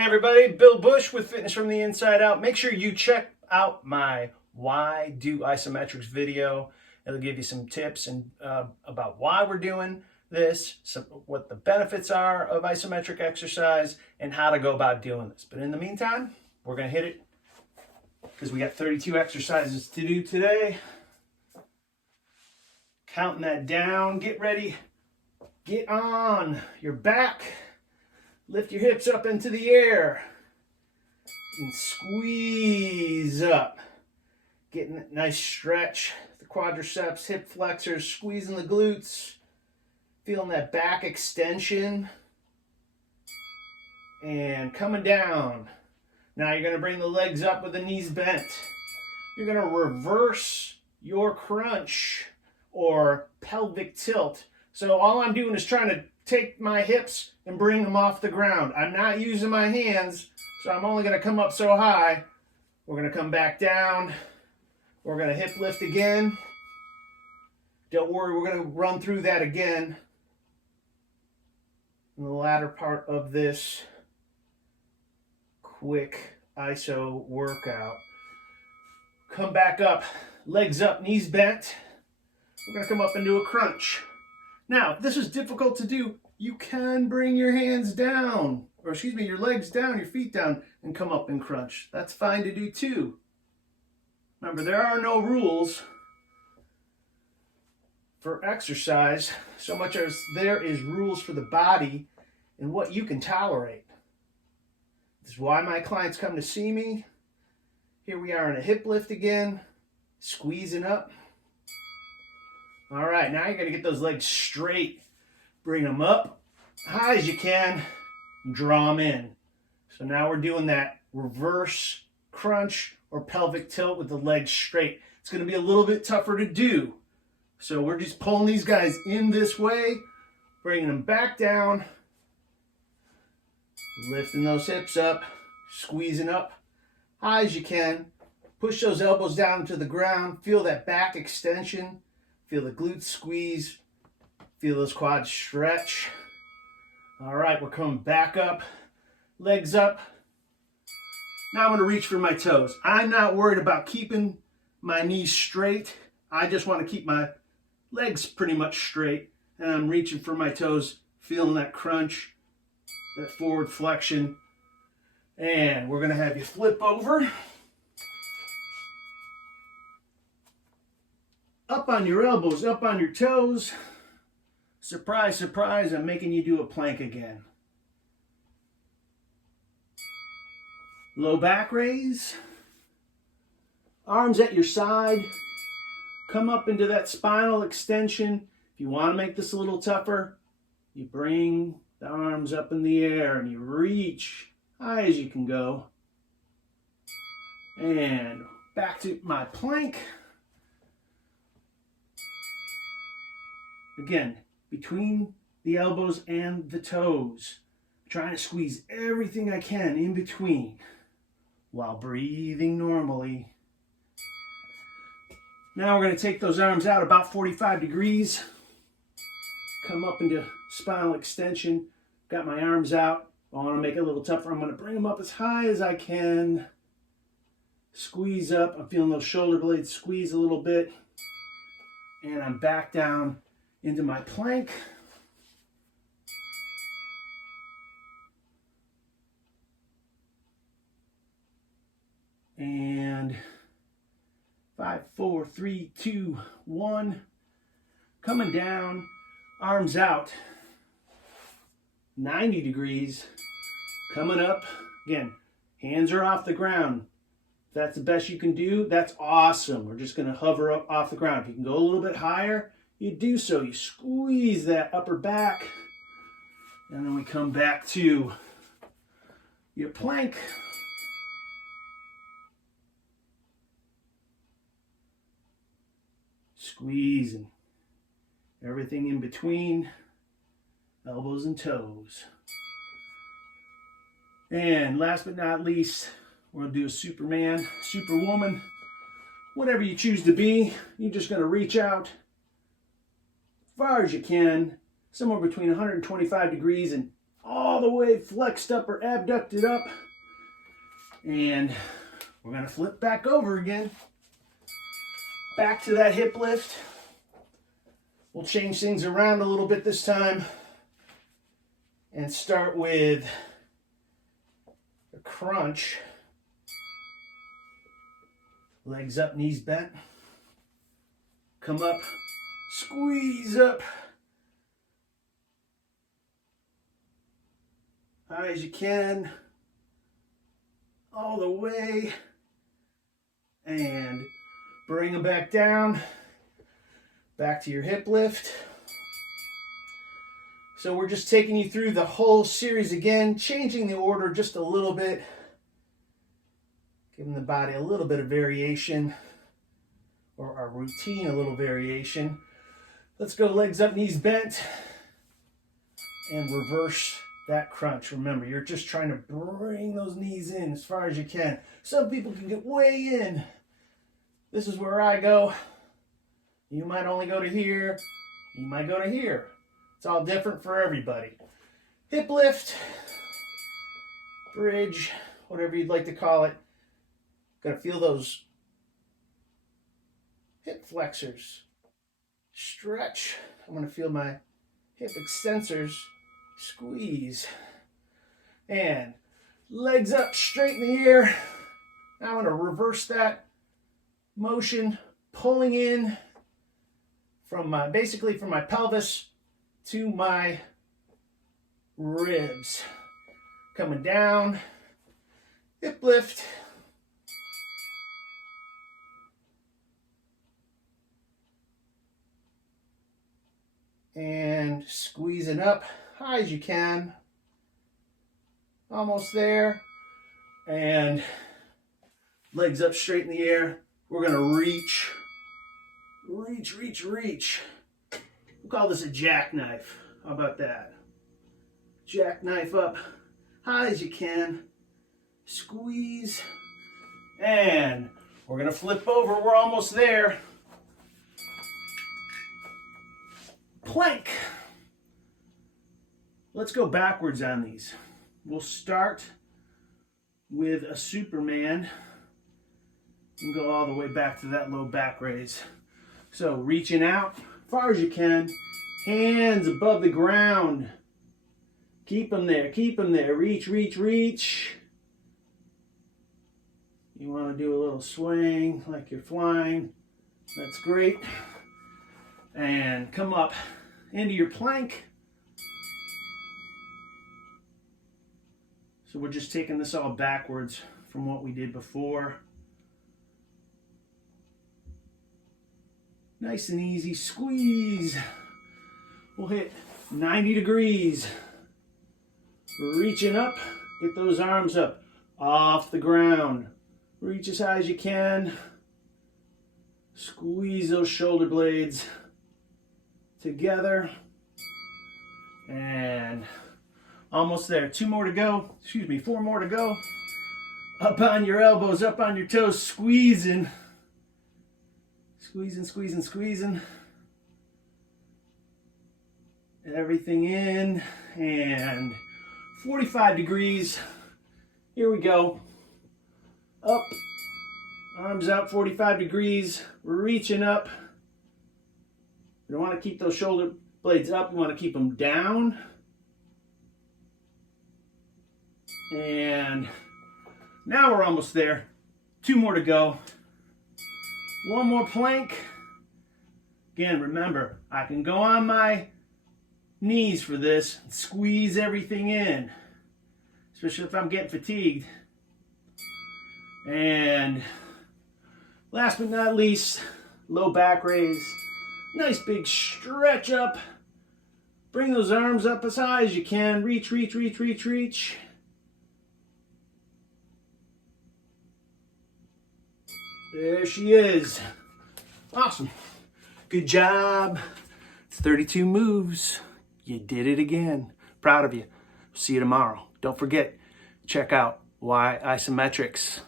Hey everybody, Bill Bush with Fitness from the Inside Out. Make sure you check out my Why Do Isometrics video. It'll give you some tips and about why we're doing this, what the benefits are of isometric exercise, and how to go about doing this. But in the meantime, we're going to hit it because we got 32 exercises to do today. Counting that down, get ready, get on your back. Lift your hips up into the air and squeeze up. Getting a nice stretch, the quadriceps, hip flexors, squeezing the glutes, feeling that back extension, and coming down. Now you're going to bring the legs up with the knees bent. You're going to reverse your crunch or pelvic tilt. So all I'm doing is trying to take my hips and bring them off the ground. I'm not using my hands, so I'm only going to come up so high. We're going to come back down. We're going to hip lift again. Don't worry, we're going to run through that again in the latter part of this quick iso workout. Come back up, legs up, knees bent. We're going to come up into a crunch. Now, if this is difficult to do, you can bring your hands down, or excuse me, your legs down, your feet down, and come up and crunch. That's fine to do too. Remember, there are no rules for exercise, so much as there is rules for the body and what you can tolerate. This is why my clients come to see me. Here we are in a hip lift again, squeezing up. All right, now you're going to get those legs straight. Bring them up high as you can, draw them in. So now we're doing that reverse crunch or pelvic tilt with the legs straight. It's going to be a little bit tougher to do. So we're just pulling these guys in this way, bringing them back down, lifting those hips up, squeezing up high as you can. Push those elbows down to the ground. Feel that back extension. Feel the glutes squeeze. Feel those quads stretch. All right, we're coming back up. Legs up. Now I'm going to reach for my toes. I'm not worried about keeping my knees straight. I just want to keep my legs pretty much straight. And I'm reaching for my toes, feeling that crunch, that forward flexion. And we're going to have you flip over. Up on your elbows, up on your toes. Surprise, surprise, I'm making you do a plank again. Low back raise. Arms at your side. Come up into that spinal extension. If you want to make this a little tougher, you bring the arms up in the air and you reach high as you can go. And back to my plank. Again, between the elbows and the toes. Trying to squeeze everything I can in between while breathing normally. Now we're going to take those arms out about 45 degrees. Come up into spinal extension. Got my arms out. I want to make it a little tougher. I'm going to bring them up as high as I can. Squeeze up. I'm feeling those shoulder blades squeeze a little bit. And I'm back down into my plank. And 5, 4, 3, 2, 1. Coming down, arms out. 90 degrees. Coming up. Again, hands are off the ground. If that's the best you can do, that's awesome. We're just going to hover up off the ground. If you can go a little bit higher, you do so. You squeeze that upper back. And then we come back to your plank. Squeezing everything in between elbows and toes. And last but not least, we're going to do a Superman, Superwoman, whatever you choose to be. You're just going to reach out as far as you can, somewhere between 125 degrees and all the way flexed up or abducted up. And we're gonna flip back over again. Back to that hip lift. We'll change things around a little bit this time and start with a crunch. Legs up, knees bent. Come up, squeeze up. High as you can. All the way. And bring them back down. Back to your hip lift. So we're just taking you through the whole series again, changing the order just a little bit. Giving the body a little bit of variation, or our routine a little variation. Let's go legs up, knees bent, and reverse that crunch. Remember, you're just trying to bring those knees in as far as you can. Some people can get way in. This is where I go. You might only go to here. You might go to here. It's all different for everybody. Hip lift, bridge, whatever you'd like to call it. Got to feel those hip flexors stretch. I'm going to feel my hip extensors squeeze. And legs up, straight in the air. Now I'm going to reverse that motion, pulling in from basically from my pelvis to my ribs. Coming down, hip lift. And squeezing up high as you can. Almost there. And legs up straight in the air. We're going to reach. Reach, reach, reach. We'll call this a jackknife. How about that? Jackknife up high as you can. Squeeze. And we're going to flip over. We're almost there. Plank. Let's go backwards on these. We'll start with a Superman and go all the way back to that low back raise. So reaching out far as you can, hands above the ground. Keep them there, keep them there. Reach, reach, reach. You want to do a little swing like you're flying. That's great. And come up into your plank. So we're just taking this all backwards from what we did before. Nice and easy. Squeeze. We'll hit 90 degrees. Reaching up. Get those arms up off the ground. Reach as high as you can. Squeeze those shoulder blades together. And almost there. 2 more to go. Excuse me, 4 more to go. Up on your elbows, up on your toes, squeezing. Squeezing, squeezing, squeezing. Everything in. And 45 degrees. Here we go. Up. Arms out 45 degrees. We're reaching up. We don't want to keep those shoulder blades up. We want to keep them down. And now we're almost there. 2 more to go. 1 more plank. Again, remember, I can go on my knees for this and squeeze everything in, especially if I'm getting fatigued. And last but not least, low back raise. Nice big stretch up. Bring those arms up as high as you can. Reach, reach, reach, reach, reach. There she is. Awesome. Good job. It's 32 moves. You did it again. Proud of you. See you tomorrow. Don't forget, check out Isometrics.